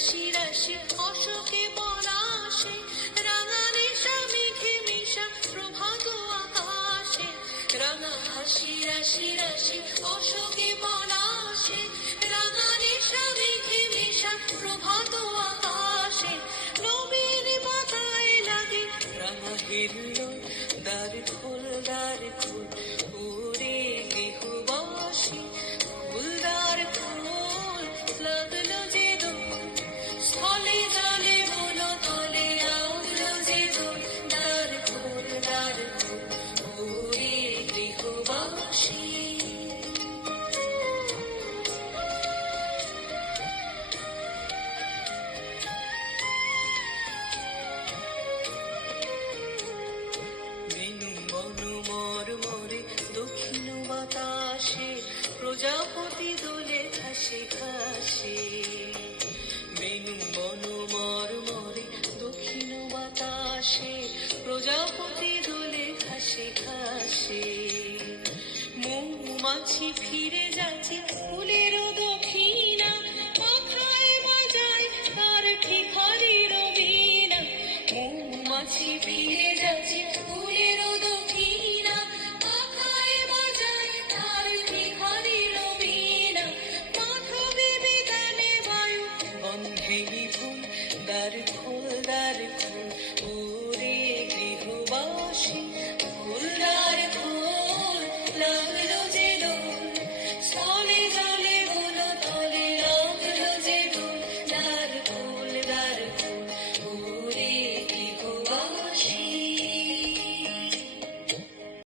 রাশি রাশি অশোকে পলাশে রাঙা নেশা মেঘে মেশা প্রভাত আকাশে রাঙা হাসি রাশি রাশি অশোকে পলাশে রাঙা নেশা মেঘে মেশা প্রভাত আকাশে নবীন পাতায় লাগে রাঙা হিল্লোল দ্বার খোল ওরে গৃহবাসী ফুলদার খোল লাগলো যে দোল স্থলে জলে বলো তলে আউলো যে দোল দ্বার খোল ওরে গৃহবাসী দক্ষিণ বাতাসে প্রজাপতি দোলে ঘাসে ঘাসে বেনু বন মরে দক্ষিণ বাতাসে প্রজাপতি দোলে ঘাসে ঘাসে মৌমাছি ফিরে যাচ্ছে ফুলের দক্ষিণা পাখায় বাজায় তার ঠিকারি রবিনা মৌমাছি ফিরে